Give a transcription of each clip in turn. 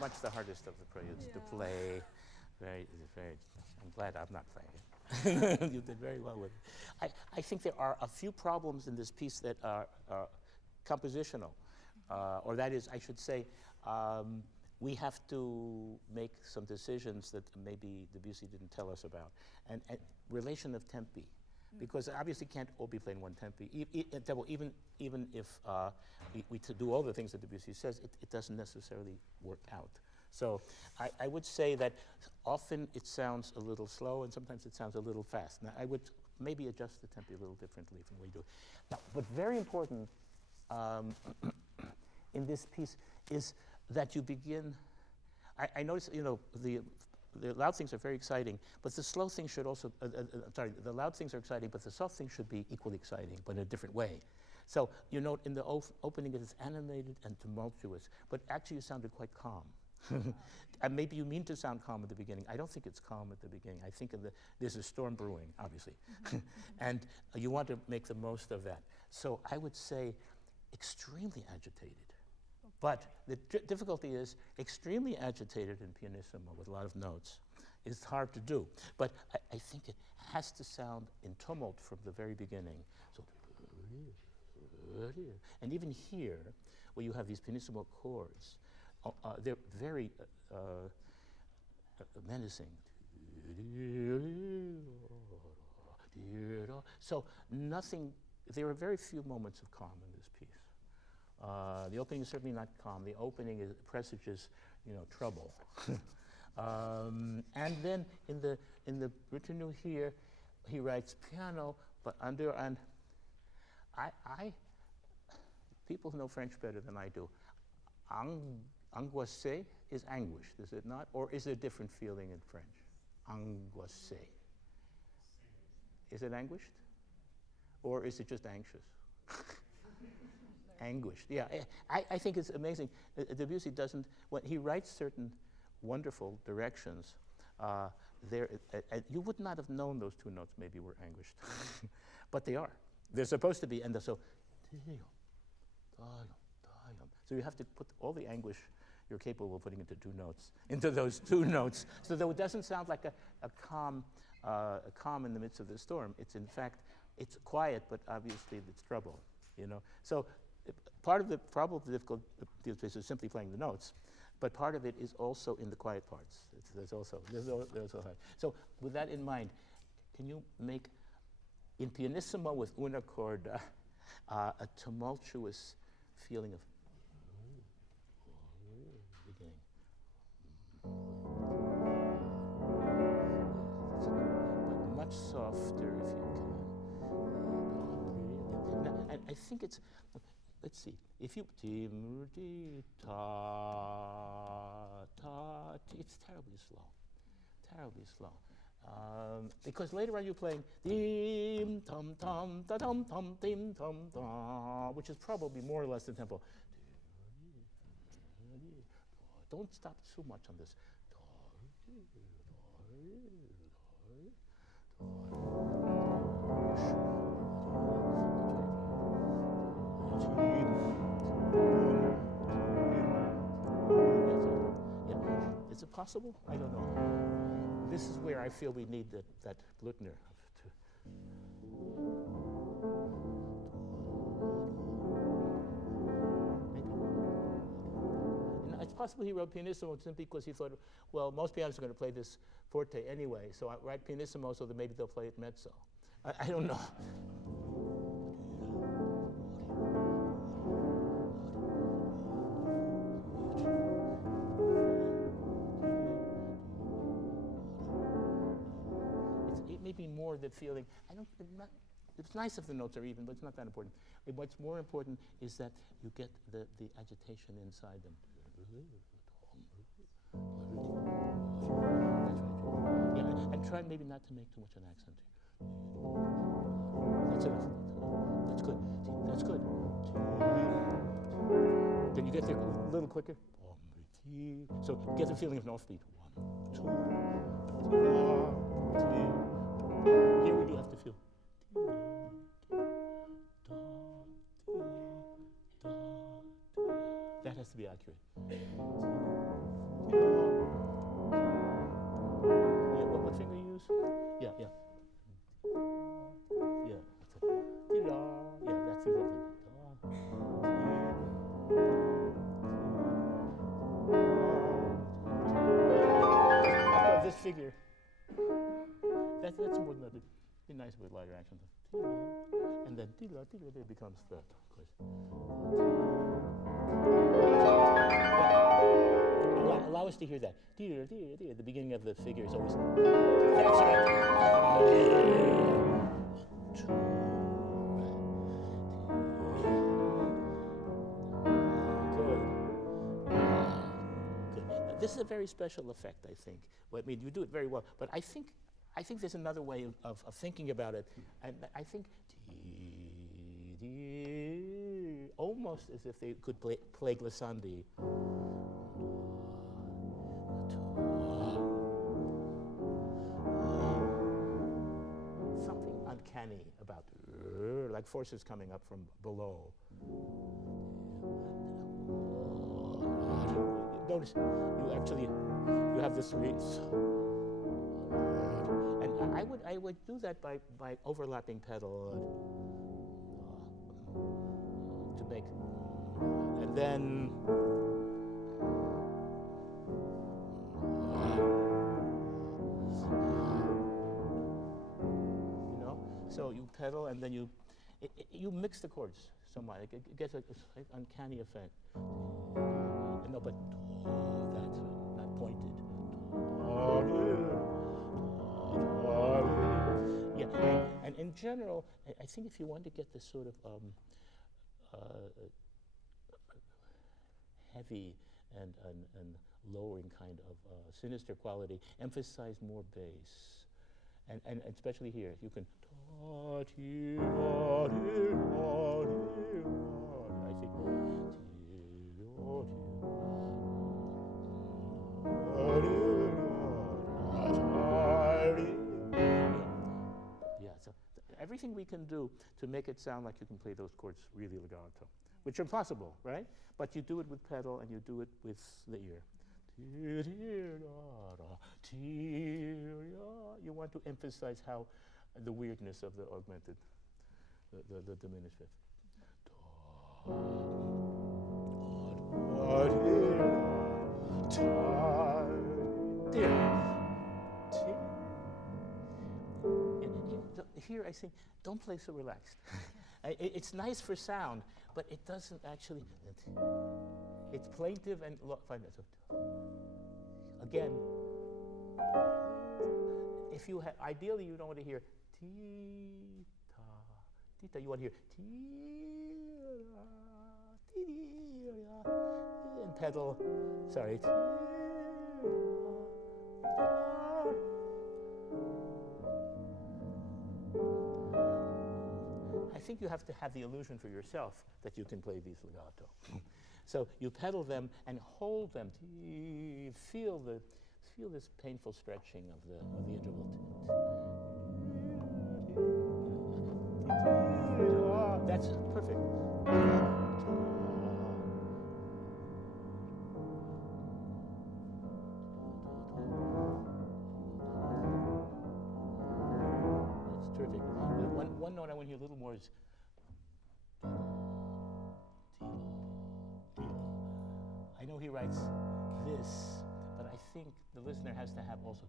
much the hardest of the preludes to play. Very, very. I'm glad I'm not playing it. You did very well with it. I think there are a few problems in this piece that are compositional, or that is, I should say, we have to make some decisions that maybe Debussy didn't tell us about, and relation of tempi. Because obviously can't all be played in one tempi. Even if we do all the things that Debussy says, it doesn't necessarily work out. So I would say that often it sounds a little slow and sometimes it sounds a little fast. Now I would maybe adjust the tempi a little differently from the way you do it. Now, but very important in this piece is that you begin. I notice, you know, the loud things are very exciting, but the slow things should also, sorry, the loud things are exciting, but the soft things should be equally exciting, but in a different way. So you note in the opening it is animated and tumultuous, but actually you sounded quite calm. And maybe you mean to sound calm at the beginning. I don't think it's calm at the beginning. I think there's a storm brewing, obviously. And you want to make the most of that. So I would say extremely agitated. But the difficulty is extremely agitated in pianissimo with a lot of notes. It's hard to do. But I think it has to sound in tumult from the very beginning. So, and even here, where you have these pianissimo chords, they're very menacing. So nothing, there are very few moments of calm in this piece. The opening is certainly not calm. The opening presages, you know, trouble. And then in the retenue here, he writes piano, but under, and people know French better than I do. Angoissé is anguished, is it not? Or is there a different feeling in French? Angoissé. Is it anguished? Or is it just anxious? Anguished, yeah. I think it's amazing. Debussy doesn't, when he writes certain wonderful directions, you would not have known those two notes maybe were anguished. But they are. They're supposed to be, and so you have to put all the anguish you're capable of putting into those two notes, so that it doesn't sound like a calm in the midst of the storm. It's in fact, it's quiet, but obviously it's trouble, you know. So part of the problem, the difficulty is simply playing the notes, but part of it is also in the quiet parts. There's also hard. So with that in mind, can you make in pianissimo with una corda a tumultuous feeling of beginning? But much softer if you can. Now, and I think it's, let's see, if you, it's terribly slow. Because later on you're playing dim tum tum da tum tum dim tum da, which is probably more or less the tempo. Don't stop too much on this. Is it possible? I don't know. This is where I feel we need that Blüthner. It's possible he wrote pianissimo simply because he thought, well, most pianists are going to play this forte anyway, so I write pianissimo so that maybe they'll play it mezzo. I don't know. It may be more the feeling. It's nice if the notes are even, but it's not that important. What's more important is that you get the agitation inside them. Yeah, and try maybe not to make too much an accent. That's enough. That's good. That's good. Can you get there a little quicker? So get the feeling of an offbeat. 1, 2, 3. Here we do have to feel. That has to be accurate. What finger you use? Yeah, yeah. Yeah. Yeah, that's exactly. This figure. That's more than that. Be nice with lighter accents. And then it becomes the chorus. Allow us to hear that. The beginning of the figure is always. That's right. This is a very special effect, I think. Well, I mean, you do it very well, but I think there's another way of thinking about it, and I think almost as if they could play glissandi. Something uncanny about like forces coming up from below. Notice you have this and I would do that by overlapping pedal to make, and then so you pedal and then you mix the chords somewhat. It gets an uncanny effect. No, but that's not pointed. Yeah, and in general, I think if you want to get this sort of heavy and lowering kind of sinister quality, emphasize more bass, and especially here, you can. I think. Yeah, so everything we can do to make it sound like you can play those chords really legato, which are impossible, right? But you do it with pedal and you do it with the ear. You want to emphasize how the weirdness of the augmented, the diminished fifth. Here I think, don't play so relaxed. It's nice for sound, but it doesn't actually. It's plaintive and again. If you ideally you don't want to hear tita, tita. You want to hear tita, and pedal. Sorry. I think you have to have the illusion for yourself that you can play these legato. So you pedal them and hold them. Feel this painful stretching of the interval. That's perfect. That's terrific. One note I want to hear a little more is. I know he writes this, but I think the listener has to have also.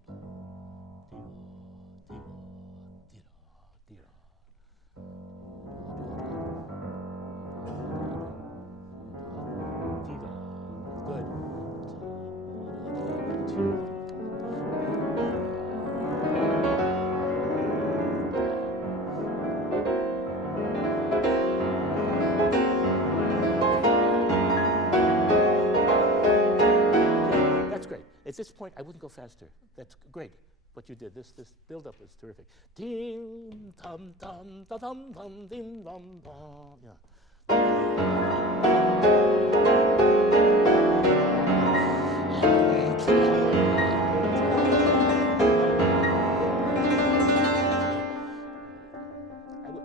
Good. At this point, I wouldn't go faster. That's great. What you did, this build-up is terrific. Ding, tum, tum, da, dum, dum, ding, dum, dum. Yeah.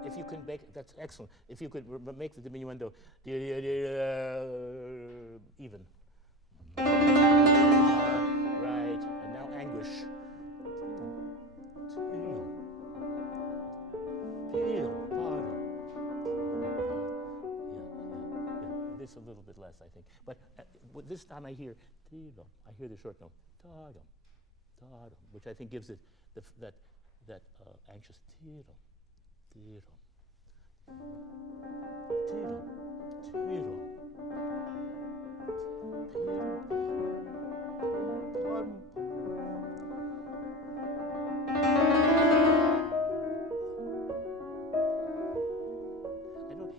If you can make, that's excellent. If you could make the diminuendo even. right, and now anguish. This a little bit less, I think. But this time I hear the short note, which I think gives it that anxious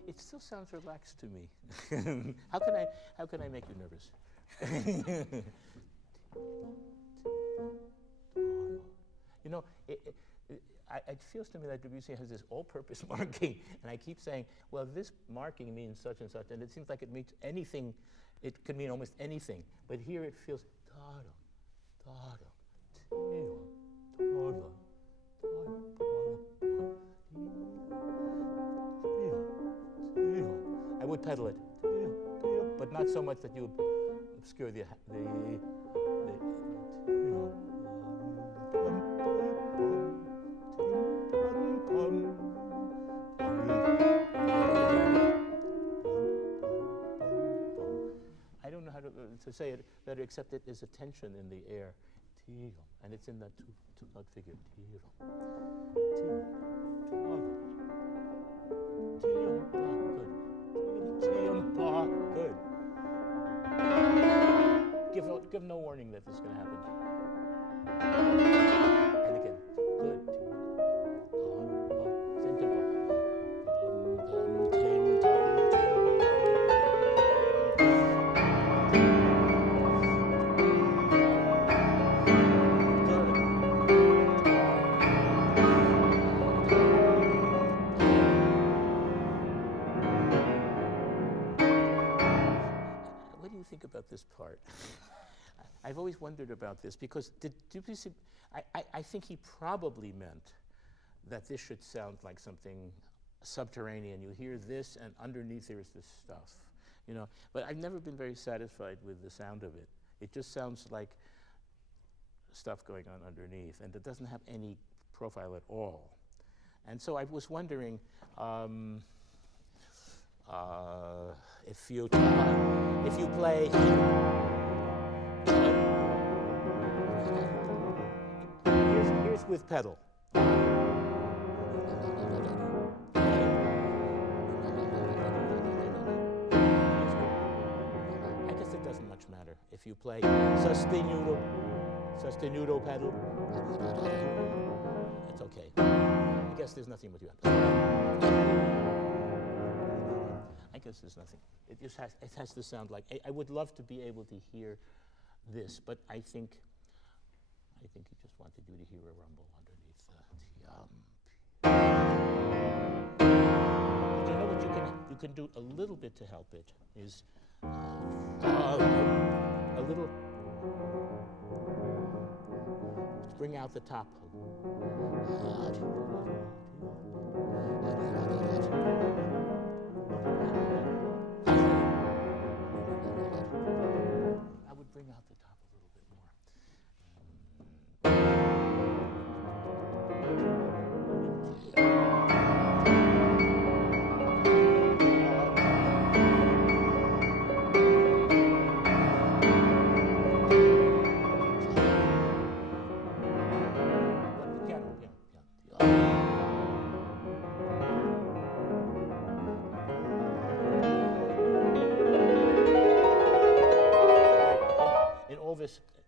It still sounds relaxed to me. How can I make you nervous? You know, it feels to me like Debussy has this all-purpose marking, and I keep saying, well, this marking means such and such, and it seems like it means anything. It could mean almost anything, but here it feels I would pedal it, but not so much that you obscure the I don't know how to say it better, except it is a tension in the air, and it's in that two-note figure, Good. Give no warning that this is going to happen. And again, good. Same tempo. About this part. I've always wondered about this because Debussy, I think he probably meant that this should sound like something subterranean. You hear this, and underneath there is this stuff, you know. But I've never been very satisfied with the sound of it. It just sounds like stuff going on underneath, and it doesn't have any profile at all. And so I was wondering. If you play, here's with pedal. I guess it doesn't much matter if you play sostenuto pedal. It's okay. I guess there's nothing with you. I guess there's nothing. It just has to sound like. I would love to be able to hear this, but I think he just wanted you to hear a rumble underneath the. But you know what you can do a little bit to help it is a little. Bring out the top. I would bring out the top a little bit more.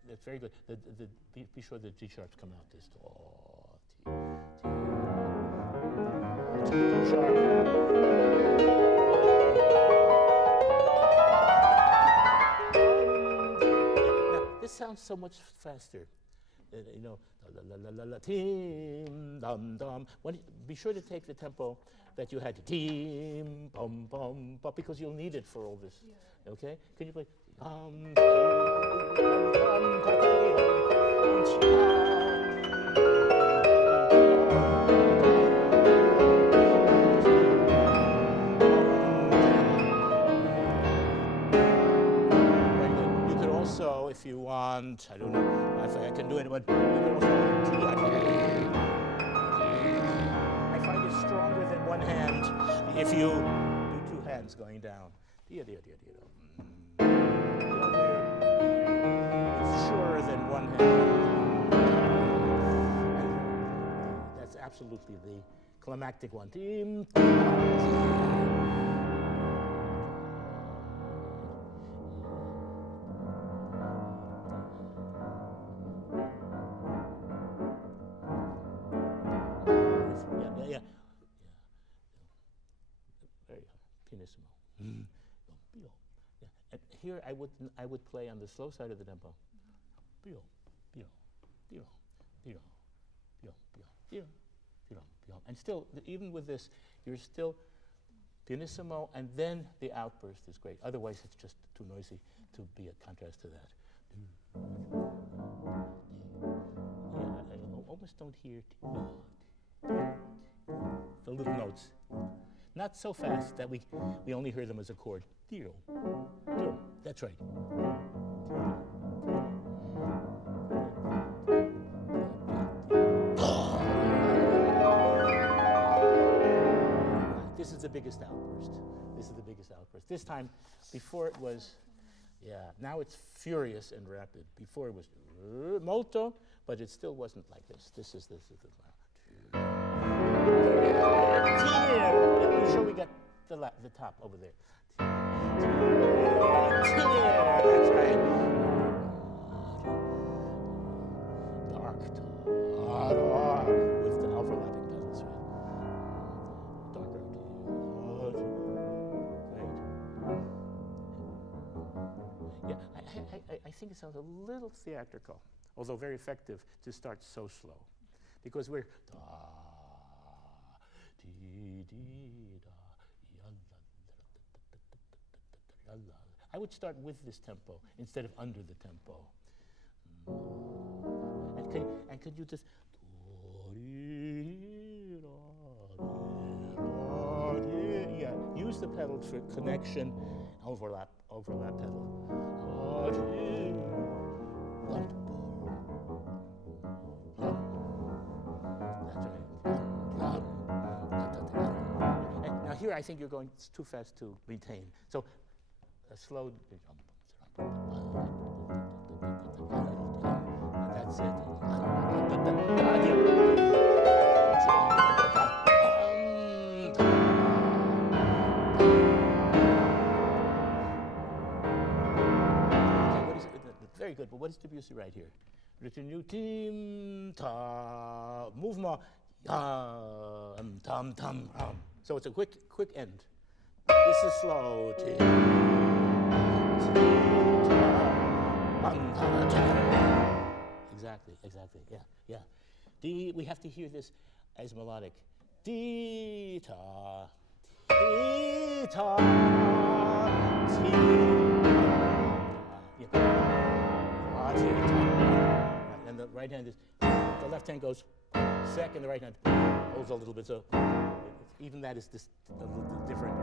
That's very good. Be sure the G sharps come out this. T sharp. Now, this sounds so much faster. You know, la la la la la team dum dum. Be sure to take the tempo that you had, team bum bum, but because you'll need it for all this. Yeah. Okay? Can you play? You could also, if you want, do it. But I find it stronger than one hand if you do two hands going down. It's surer than one hand. And that's absolutely the climactic one. Yeah. Very pianissimo. And here I would play on the slow side of the tempo. And still, even with this, you're still pianissimo, and then the outburst is great. Otherwise, it's just too noisy to be a contrast to that. Yeah, I almost don't hear the little notes. Not so fast that we only hear them as a chord. That's right. This is the biggest outburst. This time, before it was, now it's furious and rapid. Before it was molto, but it still wasn't like this. This is the be sure we get the top over there. That's right. Dark with the overlapping pedals, right? Darker. Great. Yeah, I think it sounds a little theatrical, although very effective to start so slow, because we're I would start with this tempo instead of under the tempo. And could you just use the pedals for connection, overlap pedal. Now here I think you're going too fast to retain. So a slow jump. That's it. Very good, but what is Debussy right here? Retenue tim ta mouvement tam tam. So it's a quick end. This is slow. Exactly. Yeah. D. We have to hear this as melodic. D ta ti ta ti. And the right hand is. The left hand goes second. The right hand holds a little bit. So even that is just a little different.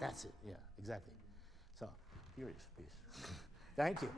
That's it. Yeah, exactly. So here it is, please. Thank you.